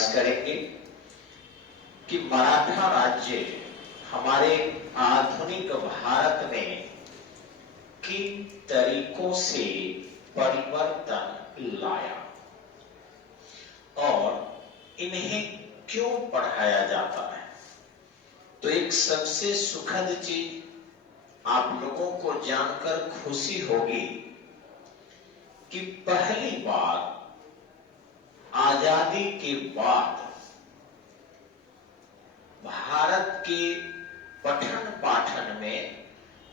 प्रयास करेंगे कि मराठा राज्य हमारे आधुनिक भारत में किन तरीकों से परिवर्तन लाया और इन्हें क्यों पढ़ाया जाता है। तो एक सबसे सुखद चीज आप लोगों को जानकर खुशी होगी कि पहली बार आजादी के बाद भारत के पठन पाठन में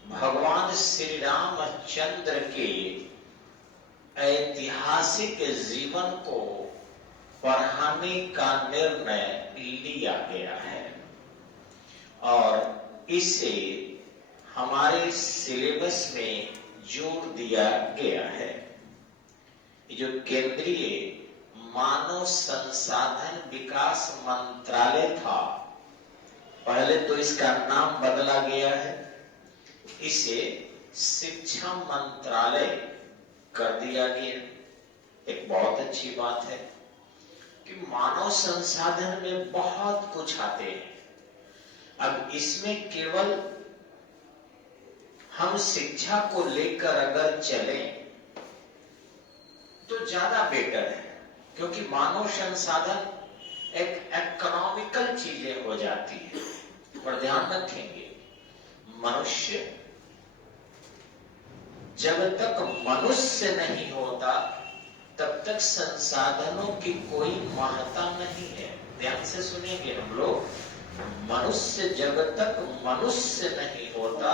भगवान श्री रामचंद्र के ऐतिहासिक जीवन को पढ़ाने का निर्णय लिया गया है और इसे हमारे सिलेबस में जोड़ दिया गया है। जो केंद्रीय मानव संसाधन विकास मंत्रालय था, पहले तो इसका नाम बदला गया है, इसे शिक्षा मंत्रालय कर दिया गया। एक बहुत अच्छी बात है कि मानव संसाधन में बहुत कुछ आते हैं। अब इसमें केवल हम शिक्षा को लेकर अगर चलें तो ज्यादा बेटर है, क्योंकि मानव संसाधन एक इकोनॉमिकल चीजें हो जाती है। पर ध्यान रखेंगे, मनुष्य जब तक मनुष्य नहीं होता तब तक संसाधनों की कोई महत्ता नहीं है। ध्यान से सुनेंगे हम लोग, मनुष्य जब तक मनुष्य नहीं होता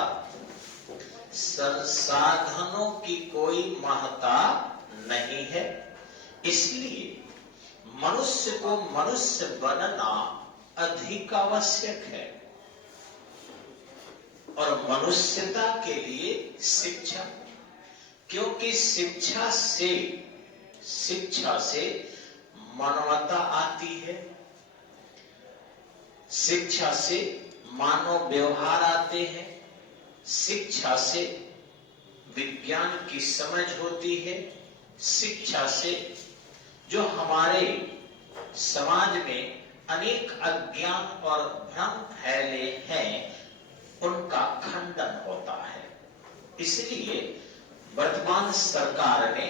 संसाधनों की कोई महत्ता नहीं है। इसलिए मनुष्य को मनुष्य बनना अधिक आवश्यक है और मनुष्यता के लिए शिक्षा, क्योंकि शिक्षा से मानवता आती है, शिक्षा से मानव व्यवहार आते हैं, शिक्षा से विज्ञान की समझ होती है, शिक्षा से जो हमारे समाज में अनेक अज्ञान और भ्रम फैले हैं उनका खंडन होता है। इसलिए वर्तमान सरकार ने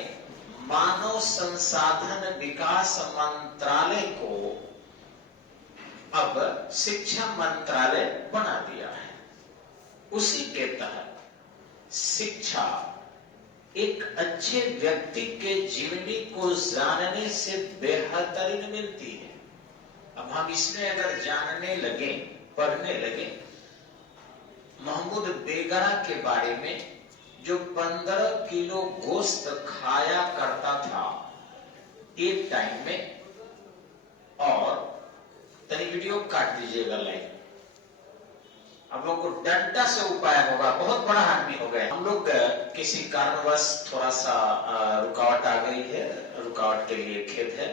मानव संसाधन विकास मंत्रालय को अब शिक्षा मंत्रालय बना दिया है। उसी के तहत शिक्षा एक अच्छे व्यक्ति के जीवनी को जानने से बेहतरीन मिलती है। अब हम इसमें अगर जानने लगे, पढ़ने लगे, महमूद बेगरा के बारे में जो 15 किलो गोश्त खाया करता था एक टाइम में, और तनी वीडियो काट दीजिएगा लाइव, आप लोग को डंडा से उपाय होगा, बहुत बड़ा आदमी हो गए। हम लोग किसी कारणवश थोड़ा सा रुकावट आ गई है, रुकावट के लिए खेद है,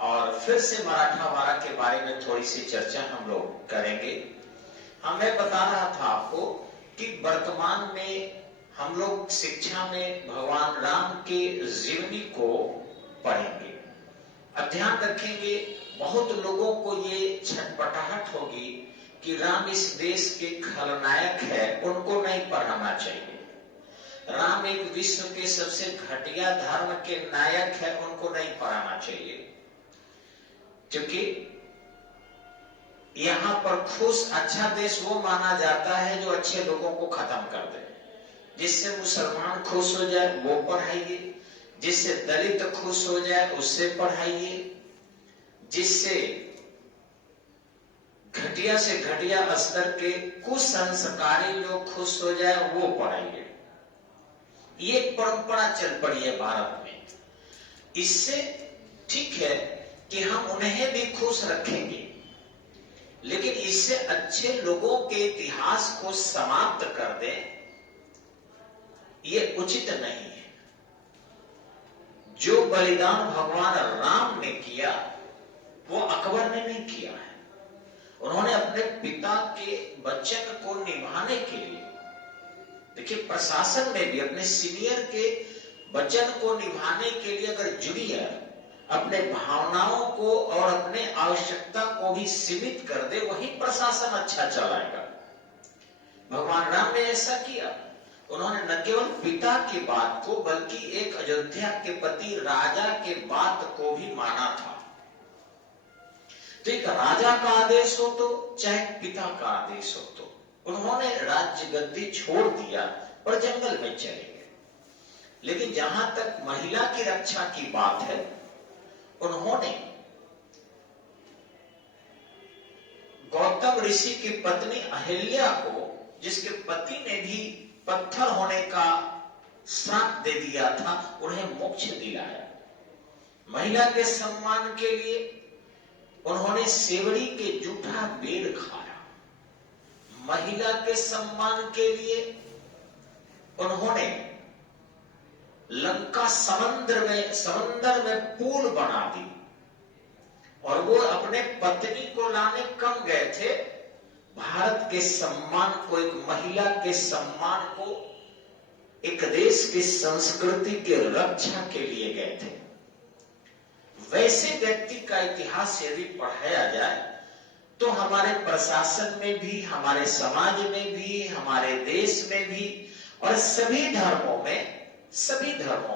और फिर से मराठा वारा के बारे में थोड़ी सी चर्चा हम लोग करेंगे। मैं बता रहा था आपको कि वर्तमान में हम लोग शिक्षा में भगवान राम के जीवनी को पढ़ेंगे। अब ध्यान रखेंगे, बहुत लोगों को ये छटपटाहट होगी कि राम इस देश के खलनायक है, उनको नहीं पढ़ाना चाहिए। राम एक विश्व के सबसे घटिया धर्म के नायक है, उनको नहीं पढ़ाना चाहिए, क्योंकि यहां पर खुश अच्छा देश वो माना जाता है जो अच्छे लोगों को खत्म कर दे। जिससे मुसलमान खुश हो जाए वो पढ़ाइए, जिससे दलित खुश हो जाए उससे पढ़ाइए, जिससे घटिया से घटिया स्तर के कुसंस्कारी लोग खुश हो जाए वो पढ़ाइए। ये परंपरा चल पड़ी है भारत में। इससे ठीक है कि हम उन्हें भी खुश रखेंगे, लेकिन इससे अच्छे लोगों के इतिहास को समाप्त कर दें, ये उचित नहीं है। जो बलिदान भगवान राम ने किया वो अकबर ने नहीं किया है। उन्होंने अपने पिता के वचन को निभाने के लिए, देखिए प्रशासन में भी अपने सीनियर के वचन को निभाने के लिए अगर जुड़ी है, अपने भावनाओं को और अपने आवश्यकता को भी सीमित कर दे, वही प्रशासन अच्छा चलाएगा। भगवान राम ने ऐसा किया। उन्होंने न केवल पिता की बात को बल्कि एक अयोध्या के पति राजा के बात को भी माना था। तो एक राजा का आदेश हो तो चाहे पिता का आदेश हो तो उन्होंने राज्य गद्दी छोड़ दिया और जंगल में चले गए। लेकिन जहां तक महिला की रक्षा की बात है, उन्होंने गौतम ऋषि की पत्नी अहिल्या को, जिसके पति ने भी पत्थर होने का श्राप दे दिया था, उन्हें मोक्ष दिलाया। महिला के सम्मान के लिए उन्होंने सेवड़ी के जूठा बेर खाया। महिला के सम्मान के लिए उन्होंने लंका समंदर में पुल बना दी। और वो अपने पत्नी को लाने कम गए थे, भारत के सम्मान को, एक महिला के सम्मान को, एक देश की संस्कृति के रक्षा के लिए गए थे। वैसे व्यक्ति का इतिहास यदि पढ़ाया जाए तो हमारे प्रशासन में भी, हमारे समाज में भी, हमारे देश में भी और सभी धर्मों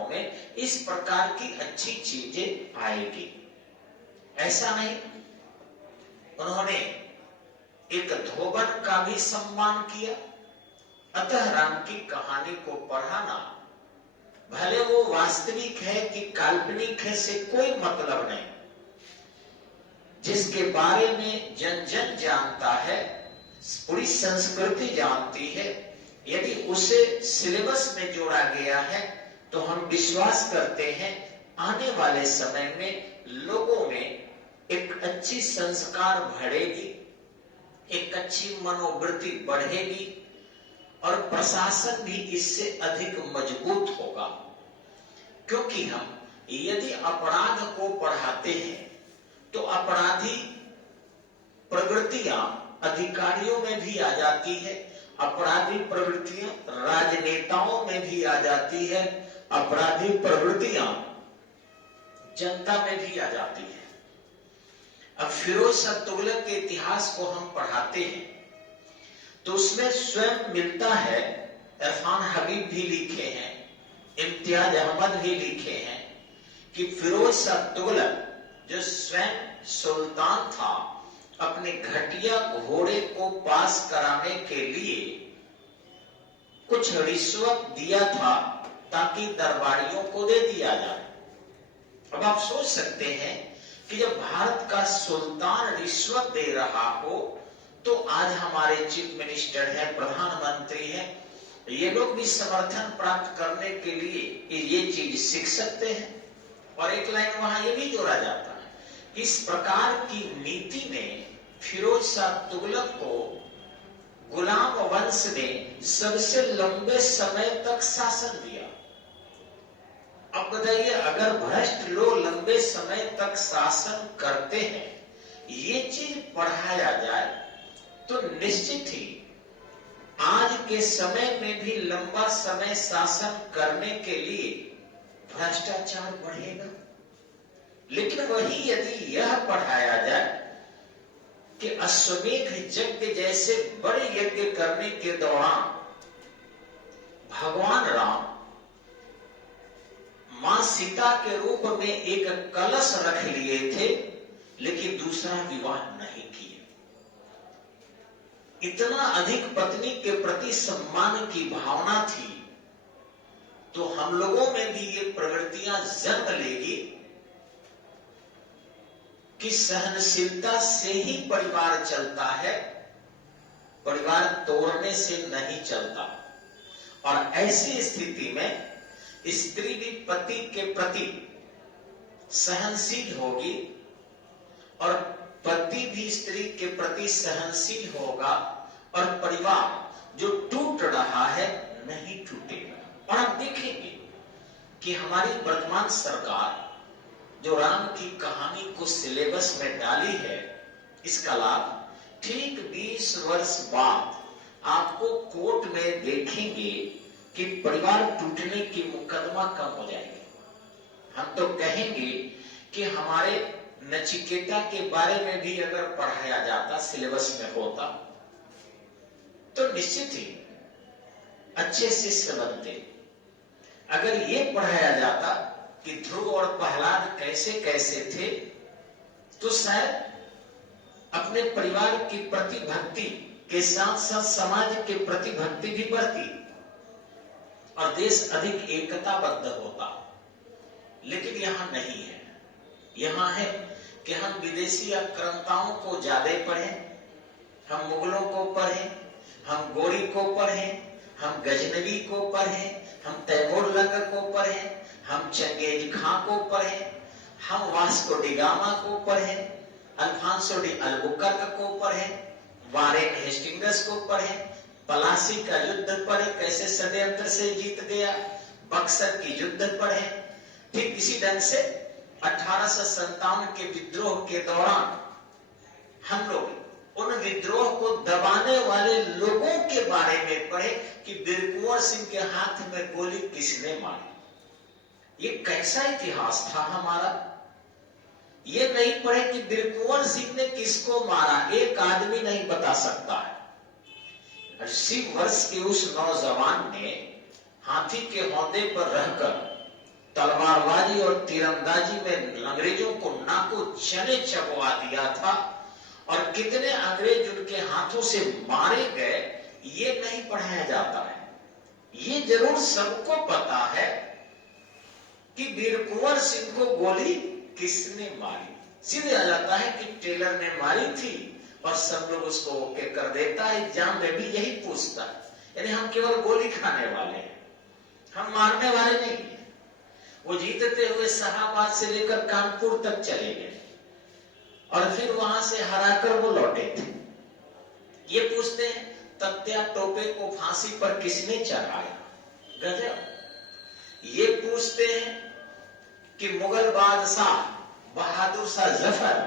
में इस प्रकार की अच्छी चीजें आएगी। ऐसा नहीं, उन्होंने एक धोबन का भी सम्मान किया। अतः राम की कहानी को पढ़ाना, भले वो वास्तविक है कि काल्पनिक है, से कोई मतलब नहीं। जिसके बारे में जन जन जानता है, पूरी संस्कृति जानती है, यदि उसे सिलेबस में जोड़ा गया है तो हम विश्वास करते हैं आने वाले समय में लोगों में एक अच्छी संस्कार बढ़ेगी, एक अच्छी मनोवृत्ति बढ़ेगी और प्रशासन भी इससे अधिक मजबूत होगा। क्योंकि हम यदि अपराध को पढ़ाते हैं तो अपराधी प्रवृत्तियां अधिकारियों में भी आ जाती है, अपराधी प्रवृत्तियां राजनेताओं में भी आ जाती है, अपराधी प्रवृत्तियां जनता में भी आ जाती है। अब फिरोज शाह तुगलक के इतिहास को हम पढ़ाते हैं तो उसमें स्वयं मिलता है, इरफान हबीब भी लिखे हैं, इम्तियाज अहमद भी लिखे हैं कि फिरोज शाह तुगलक जो स्वयं सुल्तान था, अपने घटिया घोड़े को पास कराने के लिए कुछ रिश्वत दिया था ताकि दरबारियों को दे दिया जाए। अब आप सोच सकते हैं कि जब भारत का सुल्तान रिश्वत दे रहा हो तो आज हमारे चीफ मिनिस्टर है, प्रधानमंत्री है, ये लोग भी समर्थन प्राप्त करने के लिए ये चीज सीख सकते हैं। और एक लाइन वहां ये भी जोड़ा जाता है, इस प्रकार की नीति ने फिरोज शाह तुगलक को गुलाम वंश ने सबसे लंबे समय तक शासन दिया। अब बताइए, अगर भ्रष्ट लोग लंबे समय तक शासन करते हैं, ये चीज पढ़ाया जाए तो निश्चित ही आज के समय में भी लंबा समय शासन करने के लिए भ्रष्टाचार बढ़ेगा। लेकिन वही यदि यह पढ़ाया जाए कि अश्वमेध यज्ञ जैसे बड़े यज्ञ करने के दौरान भगवान राम मां सीता के रूप में एक कलश रख लिए थे लेकिन दूसरा विवाह नहीं किए, इतना अधिक पत्नी के प्रति सम्मान की भावना थी, तो हम लोगों में भी ये प्रवृत्तियां जन्म लेगी कि सहनशीलता से ही परिवार चलता है, परिवार तोड़ने से नहीं चलता। और ऐसी स्थिति में स्त्री भी पति के प्रति सहनशील होगी और पति भी स्त्री के प्रति सहनशील होगा और परिवार जो टूट रहा है नहीं टूटेगा। और आप देखेंगे कि हमारी वर्तमान सरकार जो राम की कहानी को सिलेबस में डाली है, इसका लाभ ठीक 20 वर्ष बाद आपको कोर्ट में देखेंगे कि परिवार टूटने की मुकदमा कम हो जाएगी। हम तो कहेंगे कि हमारे नचिकेता के बारे में भी अगर पढ़ाया जाता, सिलेबस में होता, तो निश्चित ही अच्छे शिष्य बनते। अगर ये पढ़ाया जाता कि ध्रुव और प्रहलाद कैसे कैसे थे, तो शायद अपने परिवार की प्रति भक्ति के साथ साथ समाज के प्रति भक्ति भी बढ़ती और देश अधिक एकताबद्ध होता। लेकिन यहां नहीं है। यहां है कि हम विदेशी आक्रांताओं को ज्यादा पढ़ें, हम मुगलों को पढ़ें, हम गोरी को पढ़ें, हम गजनवी को पढ़ें, हम तैमूर लंग को पढ़ें, हम चंगेज खां को पढ़ें, हम वास्को डी गामा को पढ़ें, अल्फांसो डी अल्बुकर्क को पढ़ें, वारेन हेस्टिंग्स को पढ़ें, पलासी का युद्ध पढ़े, कैसे षड्यंत्र से जीत गया, बक्सर की युद्ध पढ़े। ठीक इसी ढंग से 1857 के विद्रोह के दौरान हम लोग उन विद्रोह को दबाने वाले लोगों के बारे में पढ़े कि वीर कुंवर सिंह के हाथ में गोली किसने मारी। ये कैसा इतिहास था हमारा। ये नहीं पढ़े कि वीर कुंवर सिंह ने किसको मारा, एक आदमी नहीं बता सकता है। 80 वर्ष के उस नौजवान ने हाथी के हौदे पर रहकर तलवारबाजी और तीरंदाजी में अंग्रेजों को नाको चने चबवा दिया था, और कितने अंग्रेज उनके हाथों से मारे गए ये नहीं पढ़ाया जाता है। ये जरूर सबको पता है कि वीर कुंवर सिंह को गोली किसने मारी। सीधे आ जाता है कि टेलर ने मारी थी और सब लोग उसको ओके कर देता है। एग्जाम में भी यही पूछता है, यानी हम केवल गोली खाने वाले हैं, हम मारने वाले नहीं है। वो जीतते हुए शाहबाद से लेकर कानपुर तक चले गए और फिर वहां से हराकर वो लौटे थे। ये पूछते हैं तत्या टोपे को फांसी पर किसने चढ़ाया, गजब। ये पूछते हैं कि मुगल बादशाह बहादुर शाह जफर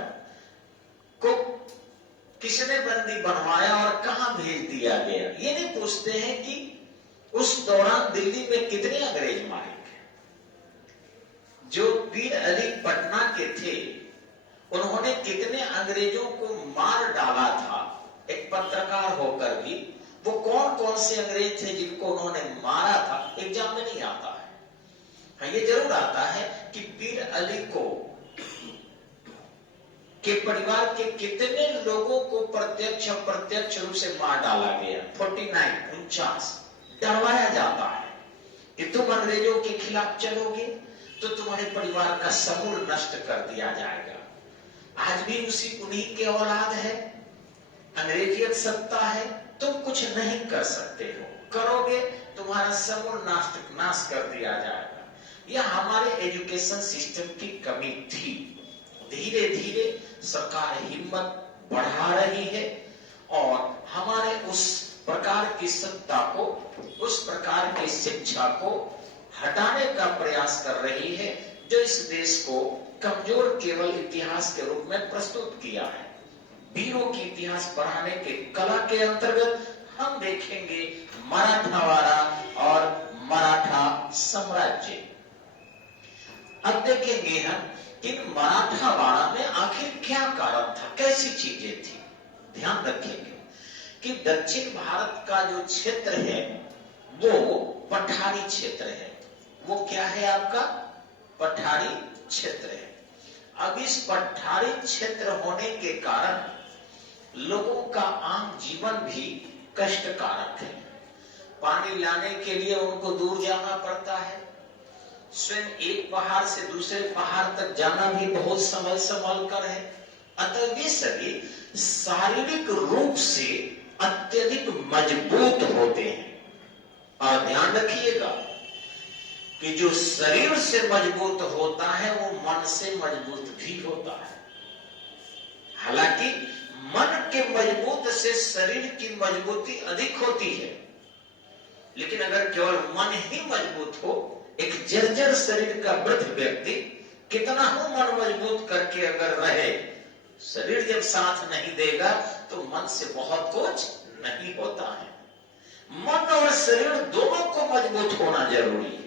को किसने बंदी बनवाया और कहां भेज दिया गया। ये नहीं पूछते हैं कि उस दौरान दिल्ली में कितने अंग्रेज मारे गए। जो पीर अली पटना के थे उन्होंने कितने अंग्रेजों को मार डाला था एक पत्रकार होकर भी। वो कौन कौन से अंग्रेज थे जिनको उन्होंने मारा था, एग्जाम में नहीं आता है। हाँ, ये जरूर आता है कि पीर अली को के परिवार के कितने लोगों को प्रत्यक्ष अप्रत्यक्ष रूप से मार डाला गया। 49 डरवाया जाता है कि तुम अंग्रेजों के खिलाफ चलोगे तो तुम्हारे परिवार का समूल नष्ट कर दिया जाएगा। आज भी उन्हीं के औलाद है, अंग्रेजियत सत्ता है, तुम कुछ नहीं कर सकते हो, करोगे तुम्हारा समूल नाश कर दिया जाएगा। यह हमारे एजुकेशन सिस्टम की कमी थी। धीरे धीरे सरकार हिम्मत बढ़ा रही है और हमारे उस प्रकार की सत्ता को, उस प्रकार की शिक्षा को हटाने का प्रयास कर रही है जो इस देश को कमजोर केवल इतिहास के रूप में प्रस्तुत किया है। वीरों की इतिहास पढ़ाने के कला के अंतर्गत हम देखेंगे मराठावाड़ा और मराठा साम्राज्य। अब देखेंगे हम कि मराठावाड़ा में आखिर क्या कारण था, कैसी चीजें थी। ध्यान रखेंगे कि दक्षिण भारत का जो क्षेत्र है वो पठारी क्षेत्र है। वो क्या है आपका? पठारी क्षेत्र है। अब इस पठारी क्षेत्र होने के कारण लोगों का आम जीवन भी कष्टकारक है। पानी लाने के लिए उनको दूर जाना पड़ता है। स्वयं एक पहाड़ से दूसरे पहाड़ तक जाना भी बहुत संभल कर है। अतः वे सभी शारीरिक रूप से अत्यधिक मजबूत होते हैं। और ध्यान रखिएगा कि जो शरीर से मजबूत होता है वो मन से मजबूत भी होता है। हालांकि मन के मजबूत से शरीर की मजबूती अधिक होती है, लेकिन अगर केवल मन ही मजबूत हो, एक जर्जर शरीर का वृद्ध व्यक्ति कितना हो मन मजबूत करके अगर रहे, शरीर जब साथ नहीं देगा तो मन से बहुत कुछ नहीं होता है। मन और शरीर दोनों को मजबूत होना जरूरी है।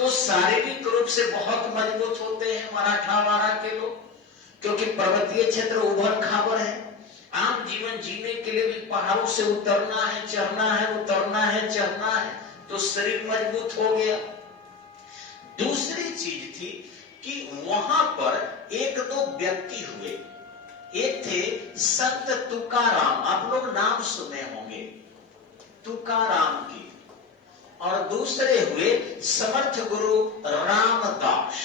तो शारीरिक रूप से बहुत मजबूत होते हैं मराठा वारा के लोग, क्योंकि पर्वतीय क्षेत्र उबड़ खाबड़ है। आम जीवन जीने के लिए भी पहाड़ों से उतरना है, चढ़ना है, उतरना है, चढ़ना है, तो शरीर मजबूत हो गया। दूसरी चीज थी कि वहां पर एक दो व्यक्ति हुए। एक थे संत तुकाराम, आप लोग नाम सुने होंगे तुकाराम की, और दूसरे हुए समर्थ गुरु रामदास।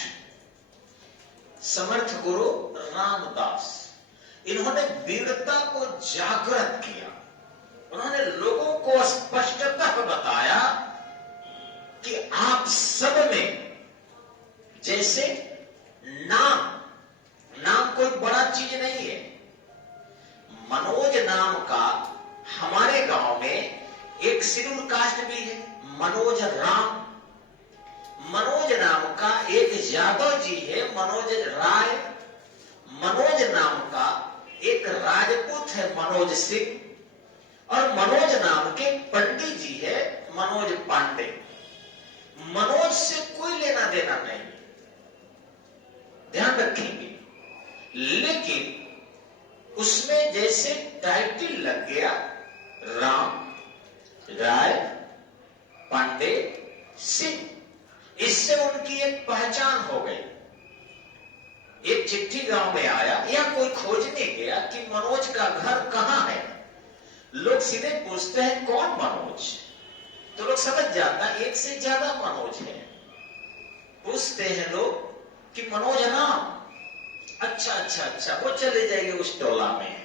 समर्थ गुरु रामदास, इन्होंने वीरता को जागृत किया। उन्होंने लोगों को स्पष्टतः बताया कि आप सब में जैसे नाम कोई बड़ा चीज नहीं है। मनोज नाम का हमारे गांव में एक शेड्यूल कास्ट भी है, मनोज राम। मनोज नाम का एक यादव जी है, मनोज राय। मनोज नाम का एक राजपूत है, मनोज सिंह। और मनोज नाम के पंडित जी है, मनोज पांडे। मनोज से कोई लेना देना नहीं, ध्यान रखेंगे। लेकिन उसमें जैसे टाइटल लग गया राम, राय, पांडे, सिंह, इससे उनकी एक पहचान हो गई। एक चिट्ठी गांव में आया, या कोई खोजने गया कि मनोज का घर कहां है। लोग सीधे पूछते हैं कौन मनोज, तो लोग समझ जाता एक से ज्यादा मनोज है। पूछते हैं लोग कि मनोज राम, अच्छा अच्छा अच्छा, वो चले जाइए उस टोला में।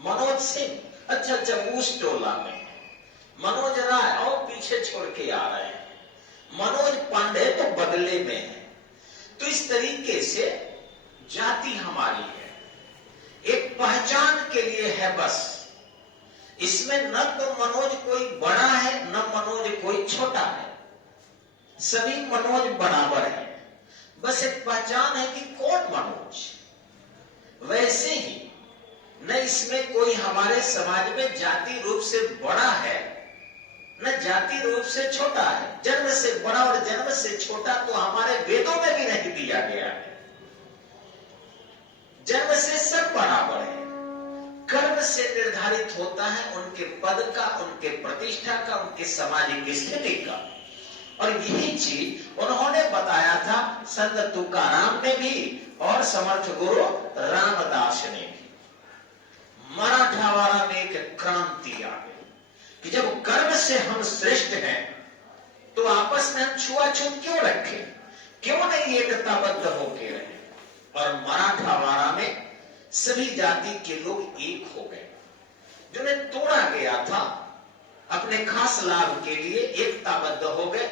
मनोज सिंह, अच्छा अच्छा, उस टोला में। मनोज राय और पीछे छोड़ के आ रहे हैं। मनोज पांडे तो बदले में है। तो इस तरीके से जाति हमारी है, एक पहचान के लिए है बस। इसमें न तो मनोज कोई बड़ा है, न मनोज कोई छोटा है, सभी मनोज बराबर है। बस एक पहचान है कि कौन मनोज। वैसे ही न इसमें कोई हमारे समाज में जाति रूप से बड़ा है, न जाति रूप से छोटा है। जन्म से बड़ा और जन्म से छोटा तो हमारे वेदों में भी नहीं दिया गया है। जन्म से सब बराबर है। कर्म से निर्धारित होता है उनके पद का, उनके प्रतिष्ठा का, उनके सामाजिक स्थिति का। और यही चीज उन्होंने बताया था संत तुकाराम ने भी और समर्थ गुरु रामदास ने भी। मराठावाड़ा में एक क्रांति आ गई कि जब कर्म से हम श्रेष्ठ हैं तो आपस में हम छुआछूत क्यों रखें, क्यों नहीं एकताबद्ध होके रहे। और मराठावाड़ा में सभी जाति के लोग एक हो गए। जिन्हें तोड़ा गया था अपने खास लाभ के लिए एकताबद्ध हो गए।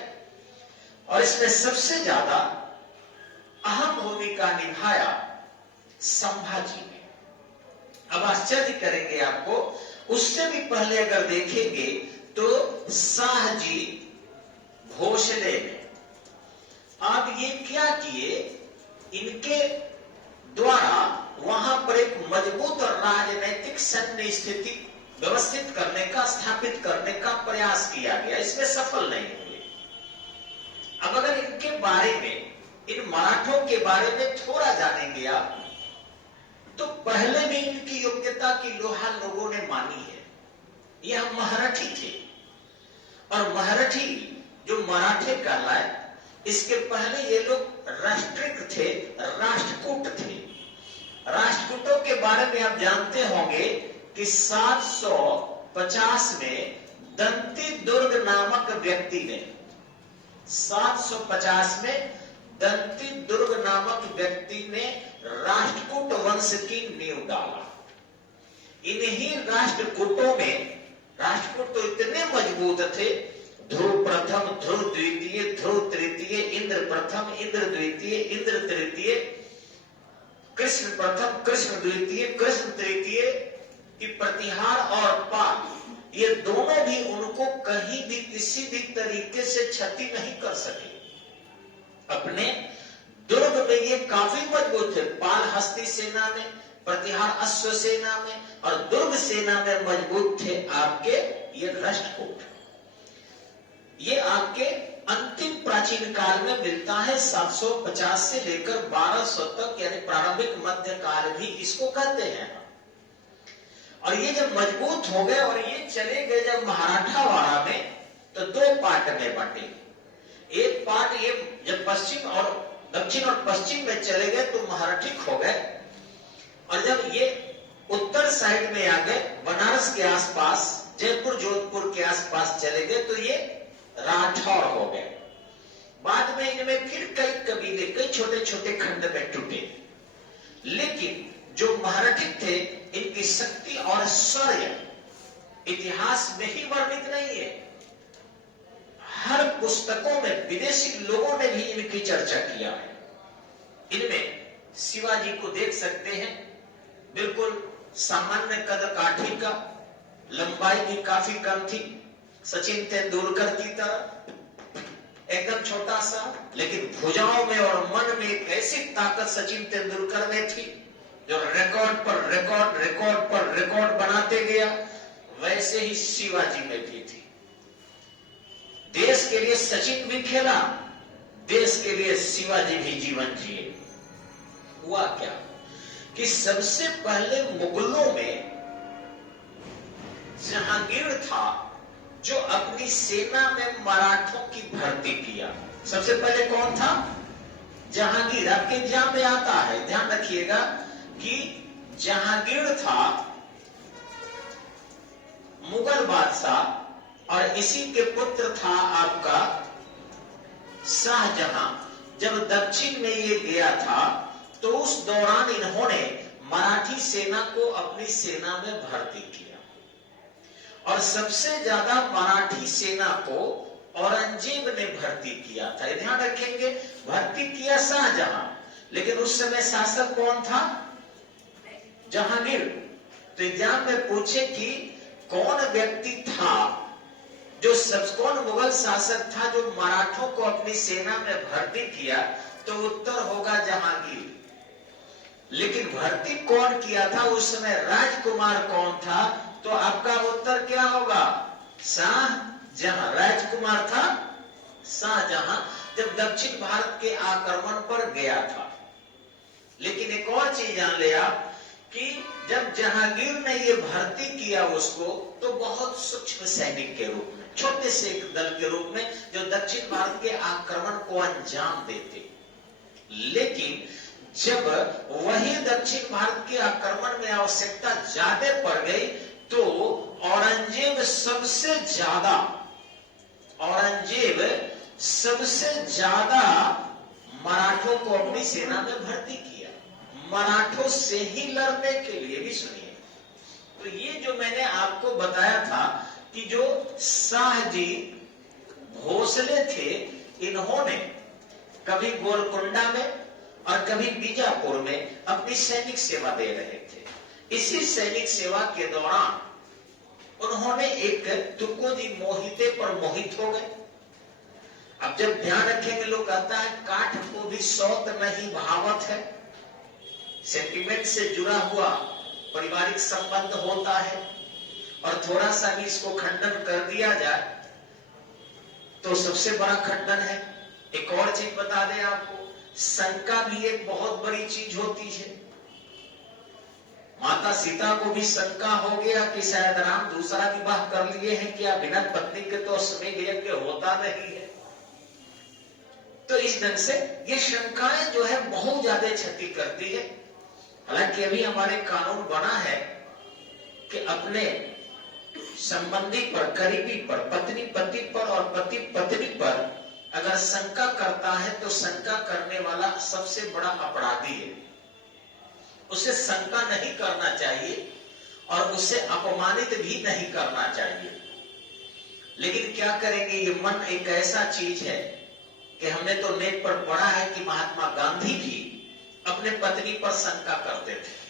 और इसमें सबसे ज्यादा अहम भूमिका निभाया संभाजी ने। अब आश्चर्य करेंगे आपको, उससे भी पहले अगर देखेंगे तो शाहजी भोसले ने। अब ये क्या किए, इनके द्वारा वहां पर एक मजबूत और राजनैतिक सैन्य स्थिति व्यवस्थित करने का, स्थापित करने का प्रयास किया गया। इसमें सफल नहीं हुए। अब अगर इनके बारे में, इन मराठों के बारे में थोड़ा जानेंगे आप, तो पहले भी इनकी योग्यता की लोहा लोगों ने मानी है। यह मराठी थे, और मराठी जो मराठे कहलाए, इसके पहले ये लोग राष्ट्रिक थे, राष्ट्रकूट थे। राष्ट्रकूटों के बारे में आप जानते होंगे कि 750 में दंती दुर्ग नामक व्यक्ति ने, 750 में दंती दुर्ग नामक व्यक्ति ने राष्ट्रकूट वंश की नींव डाला। इन्हीं राष्ट्रकूटों में, राष्ट्रकूट तो इतने मजबूत थे, ध्रुव प्रथम, ध्रुव द्वितीय, ध्रुव तृतीय, इंद्र प्रथम, इंद्र द्वितीय, इंद्र तृतीय, कृष्ण प्रथम, कृष्ण द्वितीय, कृष्ण तृतीय की प्रतिहार और पाल, ये दोनों भी उनको कहीं भी किसी भी तरीके से क्षति नहीं कर सके। अपने दुर्ग में ये काफी मजबूत थे। पाल हस्ती सेना में, प्रतिहार अश्व सेना में और दुर्ग सेना में मजबूत थे आपके ये राष्ट्रकूट। ये आपके अंतिम प्राचीन काल में मिलता है 750 से लेकर 1200 तक, यानी प्रारंभिक मध्य काल भी इसको कहते हैं। और ये जब मजबूत हो गए और ये चले गए जब मराठावाड़ा में, तो दो पार्ट में बंटे। एक पार्ट ये जब पश्चिम और दक्षिण और पश्चिम में चले गए तो मराठी हो गए, और जब ये उत्तर साइड में आ गए बनारस के आसपास, जयपुर जोधपुर के आसपास चले गए तो ये राठौर हो गए। बाद में इनमें फिर कई कबीले, कई छोटे छोटे खंड में टूटे, लेकिन जो मराठी थे इनकी शक्ति और शौर्य इतिहास में ही वर्णित नहीं है। हर पुस्तकों में विदेशी लोगों ने भी इनकी चर्चा किया है। इनमें शिवाजी को देख सकते हैं, बिल्कुल सामान्य कद काठी का, लंबाई भी काफी कम थी, सचिन तेंदुलकर की तरह एकदम छोटा सा, लेकिन भुजाओं में और मन में एक ऐसी ताकत सचिन तेंदुलकर में थी जो रिकॉर्ड पर रिकॉर्ड, रिकॉर्ड पर रिकॉर्ड बनाते गया। वैसे ही शिवाजी में भी थी। देश के लिए सचिन भी खेला, देश के लिए शिवाजी भी जीवन जिए। हुआ क्या कि सबसे पहले मुगलों में जहांगीर था जो अपनी सेना में मराठों की भर्ती किया। सबसे पहले कौन था? जहांगीर। आपके एग्जाम में आता है, ध्यान रखिएगा कि जहांगीर था मुगल बादशाह, और इसी के पुत्र था आपका शाहजहां। जब दक्षिण में ये गया था तो उस दौरान इन्होंने मराठी सेना को अपनी सेना में भर्ती किया, और सबसे ज्यादा मराठी सेना को औरंगजेब ने भर्ती किया था। ध्यान रखेंगे, भर्ती किया शाहजहां, लेकिन उस समय शासक कौन था? जहांगीर। तो एग्जाम में पूछे कि कौन व्यक्ति था जो कौन मुगल शासक था जो मराठों को अपनी सेना में भर्ती किया, तो उत्तर होगा जहांगीर। लेकिन भर्ती कौन किया था उस समय, राजकुमार कौन था? तो आपका उत्तर क्या होगा? शाहजहां। राजकुमार था शाहजहां, जब दक्षिण भारत के आक्रमण पर गया था। लेकिन एक और चीज जान ले आप कि जब जहांगीर ने ये भर्ती किया उसको, तो बहुत सूक्ष्म सैनिक के रूप में, छोटे से एक दल के रूप में जो दक्षिण भारत के आक्रमण को अंजाम देते। लेकिन जब वही दक्षिण भारत के आक्रमण में आवश्यकता ज्यादा पड़ गई, तो औरंगजेब सबसे ज्यादा मराठों को अपनी सेना में भर्ती किया, मराठों से ही लड़ने के लिए। भी सुनिए, तो ये जो मैंने आपको बताया था कि जो शाहजी भोसले थे, इन्होंने कभी गोलकुंडा में और कभी बीजापुर में अपनी सैनिक सेवा दे रहे थे। इसी सैनिक सेवा के दौरान उन्होंने एक तुकोजी मोहिते पर मोहित हो गए। अब जब ध्यान रखेंगे, लोग कहता है काठ को भी सौत नहीं भावत है। सेंटिमेंट से जुड़ा हुआ पारिवारिक संबंध होता है, और थोड़ा सा भी इसको खंडन कर दिया जाए तो सबसे बड़ा खंडन है। एक और चीज बता दें आपको, शंका भी एक बहुत बड़ी चीज होती है। माता सीता को भी शंका हो गया कि शायद राम दूसरा विवाह कर लिए हैं क्या, बिना पत्नी के तो अश्वमेध यज्ञ होता नहीं है। तो इस ढंग से ये शंकाएं जो है बहुत ज्यादा क्षति करती है। हालांकि अभी हमारे कानून बना है कि अपने संबंधी पर, करीबी पर, पत्नी पति पर और पति पत्नी पर अगर शंका करता है तो शंका करने वाला सबसे बड़ा अपराधी है। उसे शंका नहीं करना चाहिए और उसे अपमानित भी नहीं करना चाहिए। लेकिन क्या करेंगे, ये मन एक ऐसा चीज है कि हमने तो नेट पर पढ़ा है कि महात्मा गांधी भी अपने पत्नी पर शंका करते थे।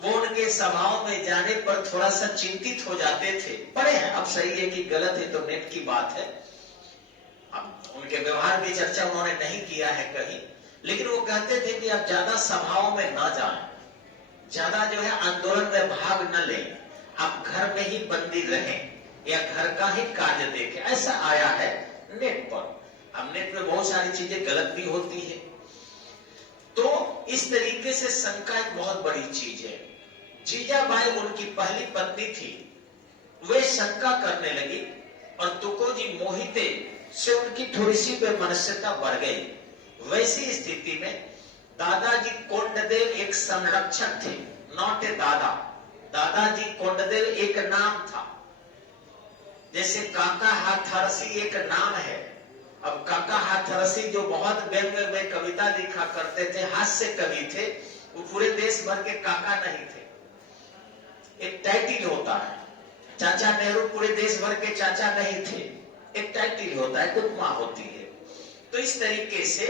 वो उनके सभाओं में जाने पर थोड़ा सा चिंतित हो जाते थे। पढ़े हैं, अब सही है कि गलत है तो नेट की बात है। अब उनके व्यवहार की चर्चा उन्होंने नहीं किया है कहीं, लेकिन वो कहते थे कि आप ज्यादा सभाओं में न जाएं, ज्यादा जो है आंदोलन में भाग न लें, आप घर में ही बंदी रहें या घर का ही कार्य देखें। ऐसा आया है नेट पर। अब नेट में बहुत सारी चीजें गलत भी होती है, तो इस तरीके से शंका एक बहुत बड़ी चीज है। जीजाबाई उनकी पहली पत्नी थी, वे शंका करने लगी और तुकोजी मोहिते से उनकी थोड़ी सी वैमनस्यता बढ़ गई। वैसी स्थिति में दादाजी कोंडदेव एक संरक्षक थे, नॉट ए दादा। दादाजी कोंडदेव एक नाम था, जैसे काका हाथरसी एक नाम है। अब काका हाथरसी जो बहुत व्यंग्य में कविता लिखा करते थे, हास्य कवि थे, वो पूरे देश भर के काका नहीं थे, एक टाइटिल होता है। चाचा नेहरू पूरे देश भर के चाचा नहीं थे, एक टाइटिल होता है, उपमा होती है। तो इस तरीके से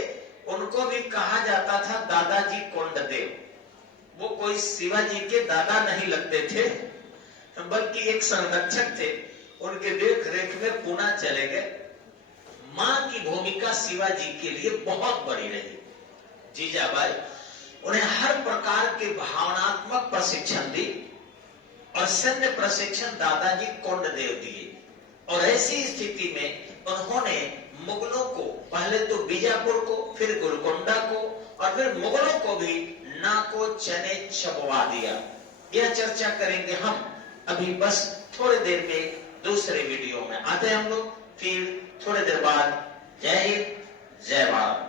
उनको भी कहा जाता था दादाजी कोंडदेव। वो कोई शिवाजी के दादा नहीं लगते थे, बल्कि एक संरक्षक थे। उनके देख रेख में पुणे चले गए। मां की भूमिका शिवाजी के लिए बहुत बड़ी रही। जीजाबाई उन्हें हर प्रकार के भावनात्मक प्रशिक्षण दी और सैन्य प्रशिक्षण दादाजी कोंडदेव दिए। और ऐसी स्थिति में उन्होंने मुगलों को, पहले तो बीजापुर को, फिर गोलकोंडा को और फिर मुगलों को भी नाको चने चबवा दिया। यह चर्चा करेंगे हम अभी बस थोड़ी देर में दूसरे वीडियो में। आते हैं हम लोग फिर थोड़ी देर बाद। जय हिंद, जय भारत।